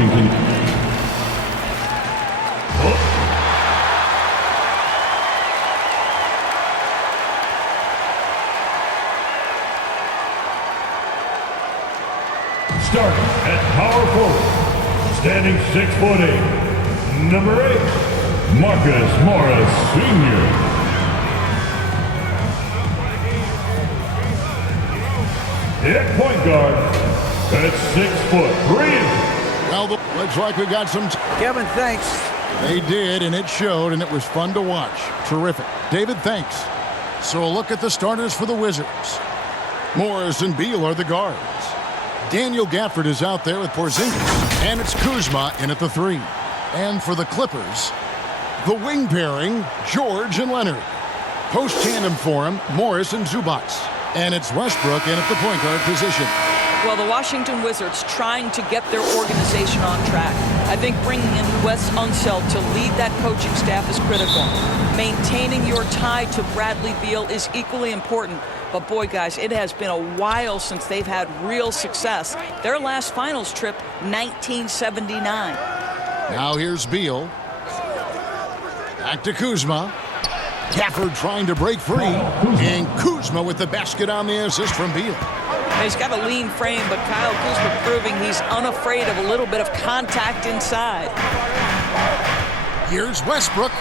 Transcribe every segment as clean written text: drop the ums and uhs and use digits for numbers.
Washington. Starting at power forward, standing 6'8", number 8, Marcus Morris Sr. At point guard, at 6'3". Well, looks like we got some. Kevin, thanks. They did, and it showed, and it was fun to watch. Terrific. David, thanks. So a look at the starters for the Wizards. Morris and Beal are the guards. Daniel Gafford is out there with Porzingis, and it's Kuzma in at the 3. And for the Clippers, the wing pairing, George and Leonard. Post tandem for him, Morris and Zubac. And it's Westbrook in at the point guard position. Well, the Washington Wizards trying to get their organization on track. I think bringing in Wes Unseld to lead that coaching staff is critical. Maintaining your tie to Bradley Beal is equally important. But boy, guys, it has been a while since they've had real success. Their last finals trip, 1979. Now here's Beal. Back to Kuzma. Gafford trying to break free. And Kuzma with the basket on the assist from Beal. He's got a lean frame, but Kyle Kuzma proving he's unafraid of a little bit of contact inside. Here's Westbrook.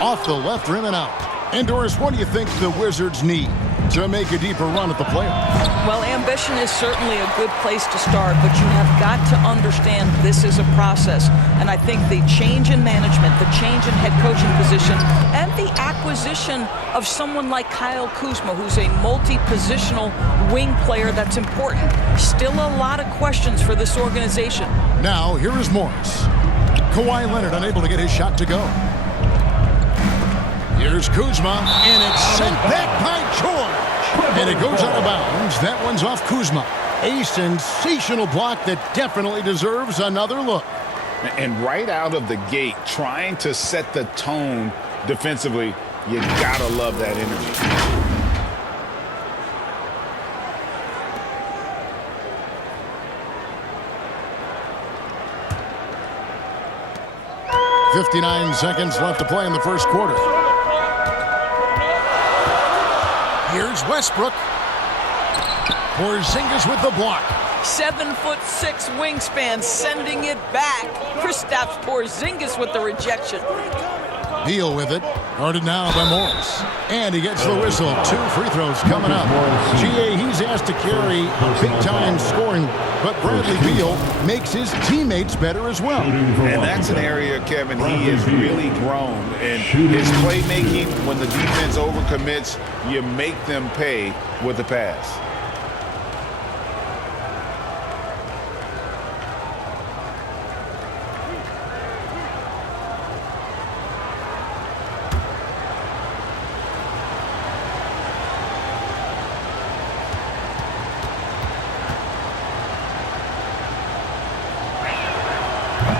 Off the left rim and out. And Doris, what do you think the Wizards need to make a deeper run at the playoffs? Well, ambition is certainly a good place to start, but you have got to understand this is a process. And I think the change in management, the change in head coaching position, and the acquisition of someone like Kyle Kuzma, who's a multi-positional wing player, that's important. Still a lot of questions for this organization. Now, here is Morris. Kwai Leonard unable to get his shot to go. Here's Kuzma, and it's sent back by George. And it goes out of bounds. That one's off Kuzma. A sensational block that definitely deserves another look. And right out of the gate, trying to set the tone defensively, you gotta love that energy. 59 seconds left to play in the first quarter. Here's Westbrook. Porzingis with the block. 7'6" wingspan, sending it back. Kristaps Porzingis with the rejection. Beal with it. Guarded now by Morris. And he gets the whistle. 2 free throws coming up. GA, he's asked to carry big-time scoring, but Bradley Beal makes his teammates better as well. And that's an area, Kevin, he has really grown. And his playmaking, when the defense overcommits, you make them pay with the pass.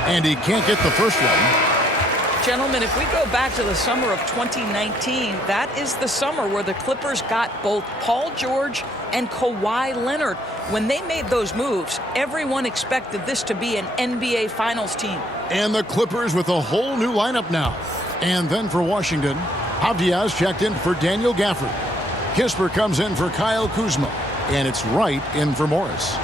And he can't get the first one. Gentlemen, if we go back to the summer of 2019, that is the summer where the Clippers got both Paul George and Kawhi Leonard. When they made those moves, everyone expected this to be an NBA Finals team. And the Clippers with a whole new lineup now. And then for Washington, Avdiaz checked in for Daniel Gafford. Kisper comes in for Kyle Kuzma. And it's Wright in for Morris.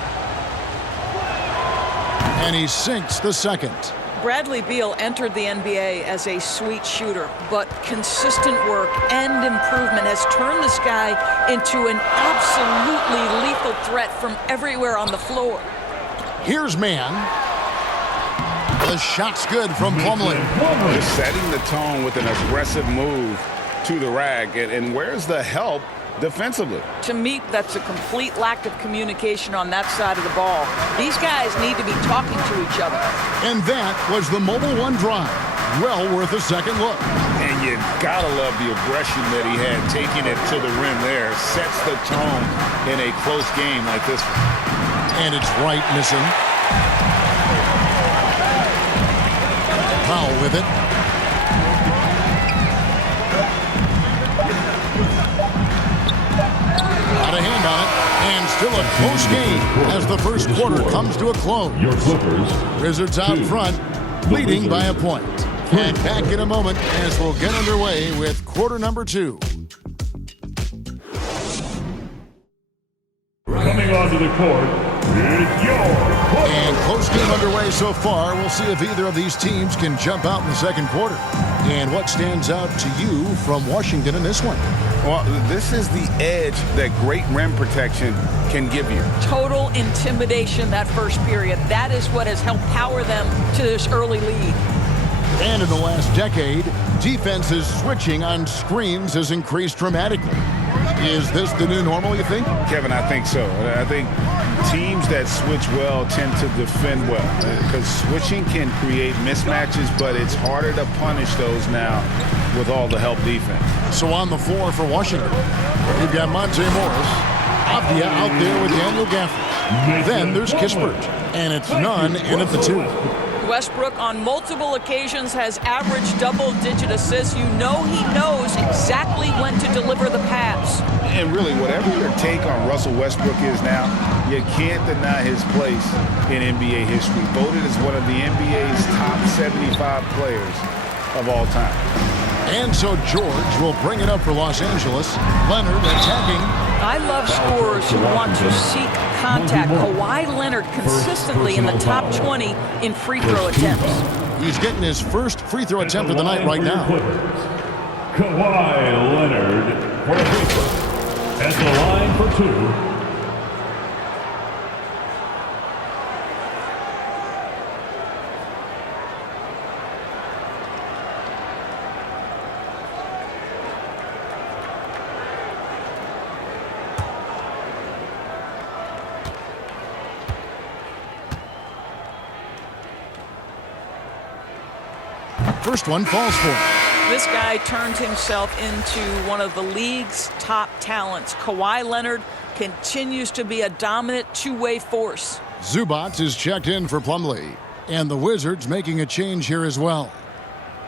And he sinks the second. Bradley Beal entered the NBA as a sweet shooter, but consistent work and improvement has turned this guy into an absolutely lethal threat from everywhere on the floor. Here's Mann. The shot's good from Plumlee. Just setting the tone with an aggressive move to the rack. And where's the help defensively? To me, that's a complete lack of communication on that side of the ball. These guys need to be talking to each other. And that was the Mobile One drive. Well worth a second look. And you gotta love the aggression that he had, taking it to the rim there. Sets the tone in a close game like this one. And it's Wright missing. Powell with it. Got a hand on it, and still a close game as the first quarter comes to a close. Your Clippers. Wizards out 2. front, leading by a point. And back in a moment as we'll get underway with quarter number 2. Coming onto the court is your Clippers. And close game underway so far. We'll see if either of these teams can jump out in the second quarter. And what stands out to you from Washington in this one? Well, this is the edge that great rim protection can give you. Total intimidation that first period. That is what has helped power them to this early lead. And in the last decade, defenses switching on screens has increased dramatically. Is this the new normal, you think? Kevin, I think so. I think teams that switch well tend to defend well because switching can create mismatches, but it's harder to punish those now with all the help defense. So on the floor for Washington, we've got Monte Morris, Avdia out there with Daniel Gafford. Then there's Kispert, and it's none in at the 2. Westbrook on multiple occasions has averaged double-digit assists. You know he knows exactly when to deliver the pass. And really, whatever your take on Russell Westbrook is now, you can't deny his place in NBA history. Voted as one of the NBA's top 75 players of all time. And so George will bring it up for Los Angeles. Leonard attacking. I love scorers who want to seek contact. Kawhi Leonard consistently in the top 20 in free throw attempts. He's getting his first free throw attempt of the night right now. Kawhi Leonard for a free throw. At the line for 2. First one falls for him. This guy turned himself into one of the league's top talents. Kawhi Leonard continues to be a dominant two-way force. Zubac is checked in for Plumlee. And the Wizards making a change here as well.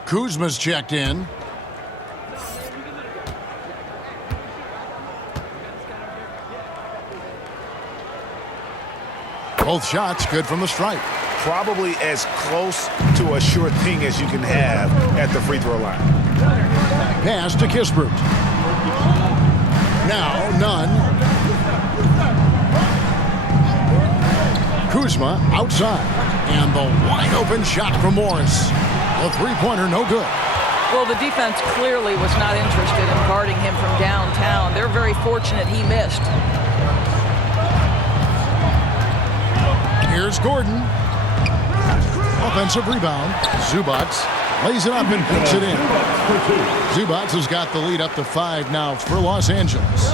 Kuzma's checked in. Both shots good from the stripe. Probably as close to a sure thing as you can have at the free throw line. Pass to Kispert. Now none. Kuzma outside. And the wide open shot from Morris. The three-pointer no good. Well, the defense clearly was not interested in guarding him from downtown. They're very fortunate he missed. Here's Gordon. Offensive rebound. Zubac lays it up and puts it in. Zubac has got the lead up to 5 now for Los Angeles.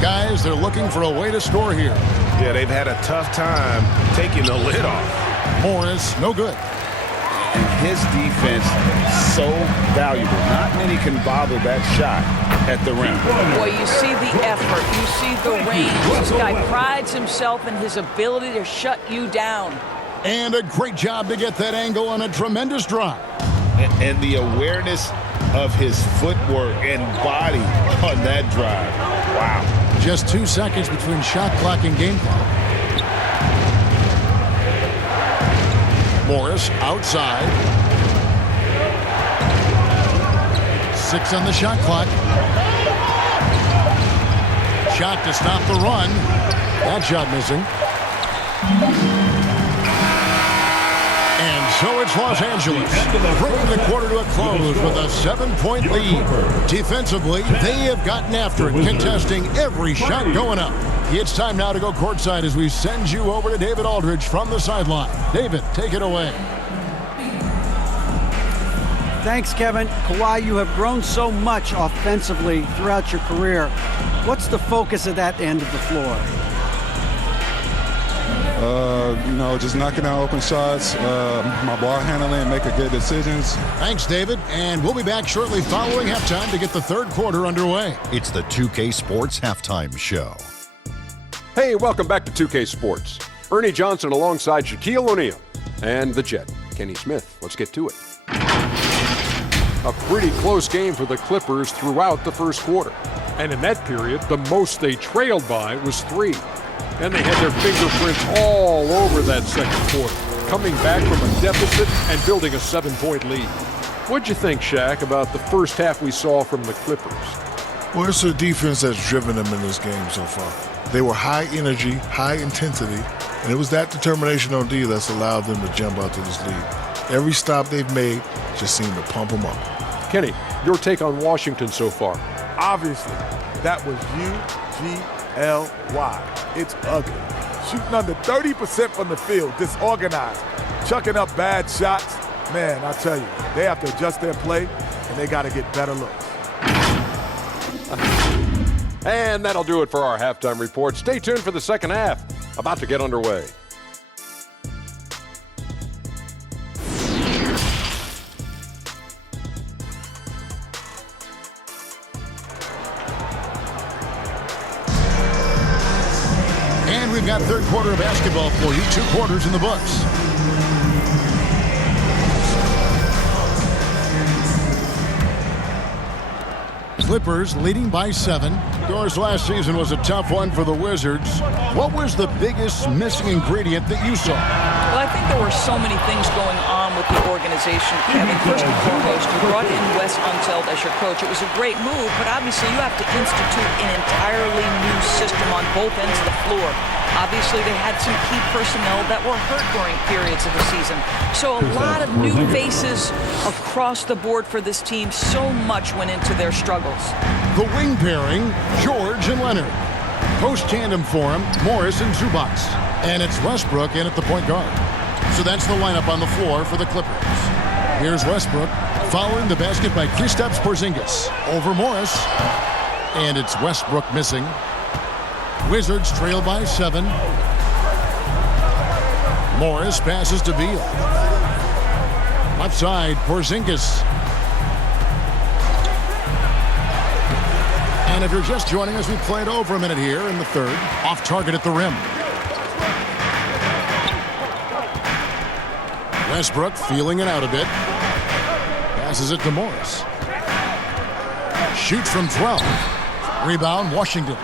Guys, they're looking for a way to score here. Yeah, they've had a tough time taking the lid off. Morris, no good. And his defense, so valuable. Not many can bother that shot at the rim. Boy, you see the effort. You see the range. This guy prides himself in his ability to shut you down. And a great job to get that angle on a tremendous drive. And the awareness of his footwork and body on that drive. Wow. Just 2 seconds between shot clock and game clock. Morris outside. 6 on the shot clock. Shot to stop the run. That shot missing. And so it's Los Angeles, bringing the quarter to a close with a 7-point lead. Defensively, they have gotten after it, contesting every shot going up. It's time now to go courtside as we send you over to David Aldridge from the sideline. David, take it away. Thanks, Kevin. Kawhi, you have grown so much offensively throughout your career. What's the focus of that end of the floor? Just knocking down open shots, my ball handling, making good decisions. Thanks, David. And we'll be back shortly following halftime to get the third quarter underway. It's the 2K Sports Halftime Show. Hey, welcome back to 2K Sports. Ernie Johnson alongside Shaquille O'Neal and the Jet, Kenny Smith. Let's get to it. A pretty close game for the Clippers throughout the first quarter. And in that period, the most they trailed by was 3. And they had their fingerprints all over that second quarter, coming back from a deficit and building a 7-point lead. What'd you think, Shaq, about the first half we saw from the Clippers? Well, it's the defense that's driven them in this game so far. They were high energy, high intensity, and it was that determination on D that's allowed them to jump out to this lead. Every stop they've made just seemed to pump them up. Kenny, your take on Washington so far? Obviously, that was UGLY. It's ugly. Shooting under 30% from the field, disorganized, chucking up bad shots. Man, I tell you, they have to adjust their play, and they got to get better looks. And that'll do it for our halftime report. Stay tuned for the second half, about to get underway. And we've got third quarter of basketball for you. 2 quarters in the books. Clippers leading by 7. Of course, last season was a tough one for the Wizards. What was the biggest missing ingredient that you saw? Well, I think there were so many things going on with the organization, Kevin. First and foremost, you brought in Wes Unseld as your coach. It was a great move, but obviously you have to institute an entirely new system on both ends of the floor. Obviously, they had some key personnel that were hurt during periods of the season. So a lot of new faces across the board for this team. So much went into their struggles. The wing pairing, George and Leonard. Post tandem for him, Morris and Zubac. And it's Westbrook in at the point guard. So that's the lineup on the floor for the Clippers. Here's Westbrook, following the basket by Kristaps Porzingis. Over Morris. And it's Westbrook missing. Wizards trail by 7. Morris passes to Beal. Left side, Porzingis. And if you're just joining us, we played over a minute here in the third. Off target at the rim. Westbrook feeling it out a bit. Passes it to Morris. Shoots from 12. Rebound, Washington.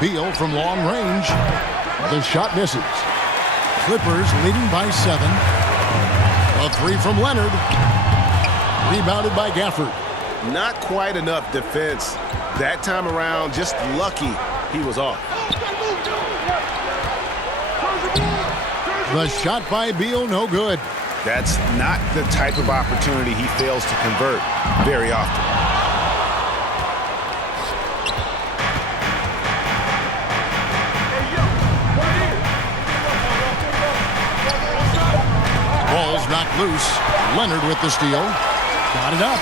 Beal from long range. The shot misses. Clippers leading by 7. A 3 from Leonard. Rebounded by Gafford. Not quite enough defense. That time around, just lucky he was off. The shot by Beal, no good. That's not the type of opportunity he fails to convert very often. Ball's knocked loose. Leonard with the steal. Got it up.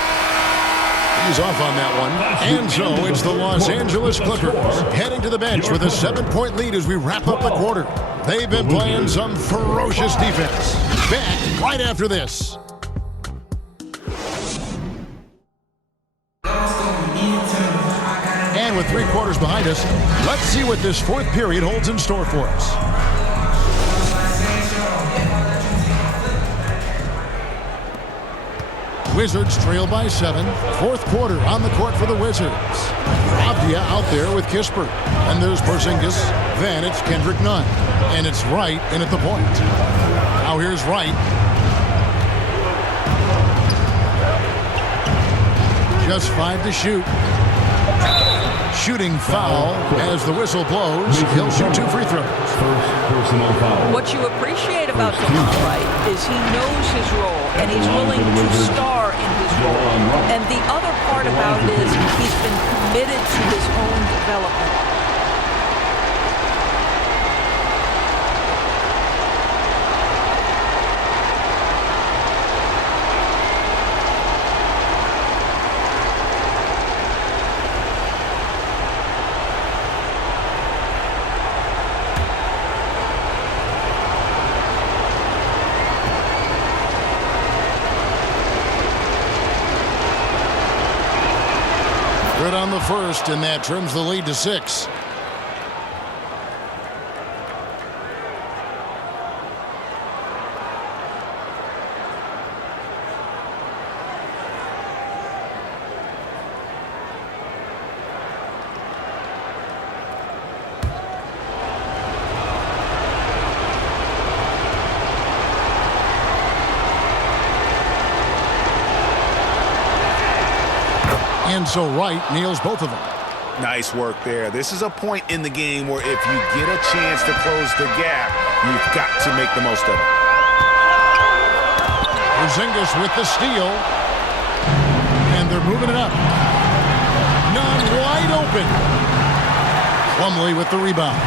He's off on that one. And so it's the Los Angeles Clippers heading to the bench with a 7-point lead as we wrap up the quarter. They've been playing some ferocious defense. Back right after this. And with 3 quarters behind us, let's see what this fourth period holds in store for us. Wizards trail by 7. Fourth quarter on the court for the Wizards. Avdia out there with Kisper. And there's Porzingis. Then it's Kendrick Nunn. And it's Wright in at the point. Now here's Wright. Just 5 to shoot. Shooting foul as the whistle blows. He'll shoot 2 free throws. First personal foul. What you appreciate about DeMar Wright is he knows his role and he's willing to star in his role. And the other part about it is he's been committed to his own development. Good on the first, and that trims the lead to 6. And so Wright nails both of them. Nice work there. This is a point in the game where if you get a chance to close the gap, you've got to make the most of it. Porzingis with the steal. And they're moving it up. None wide open. Plumlee with the rebound.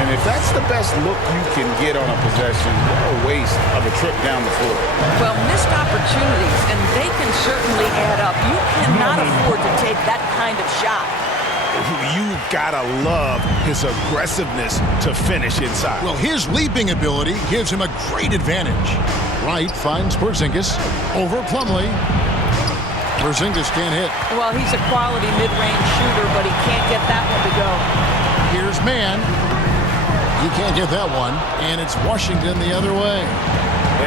And if that's the best look you can get on a possession, what a waste of a trip down the floor. Well, missed opportunities, and they can certainly add up. You cannot afford to take that kind of shot. You've got to love his aggressiveness to finish inside. Well, his leaping ability gives him a great advantage. Wright finds Porzingis over Plumlee. Porzingis can't hit. Well, he's a quality mid-range shooter, but he can't get that one to go. Here's Mann. He can't get that one, and it's Washington the other way.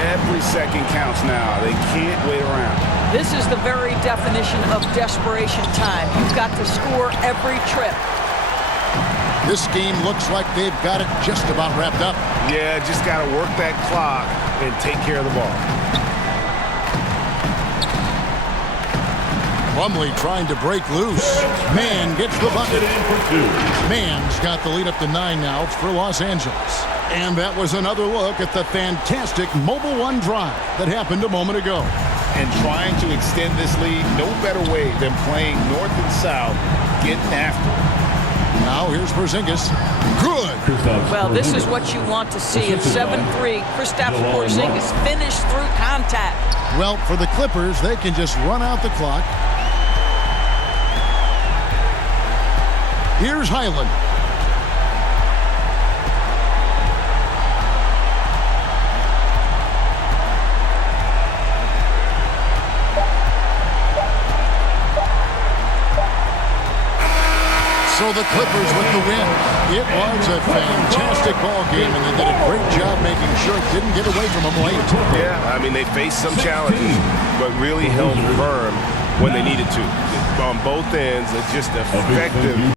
Every second counts now. They can't wait around. This is the very definition of desperation time. You've got to score every trip. This game looks like they've got it just about wrapped up. Yeah, just got to work that clock and take care of the ball. Plumlee trying to break loose. Mann gets the bucket. Mann's got the lead up to 9 now for Los Angeles. And that was another look at the fantastic Mobile One drive that happened a moment ago. And trying to extend this lead, no better way than playing north and south, getting after it. Now here's Porzingis. Good. Well, this is what you want to see. At 7-3, Kristaps Porzingis finished through contact. Well, for the Clippers, they can just run out the clock. Here's Highland. So the Clippers with the win. It was a fantastic ball game, and they did a great job making sure it didn't get away from them late. Yeah, I mean, they faced some challenges, but really held firm when they needed to. On both ends, it's just effective.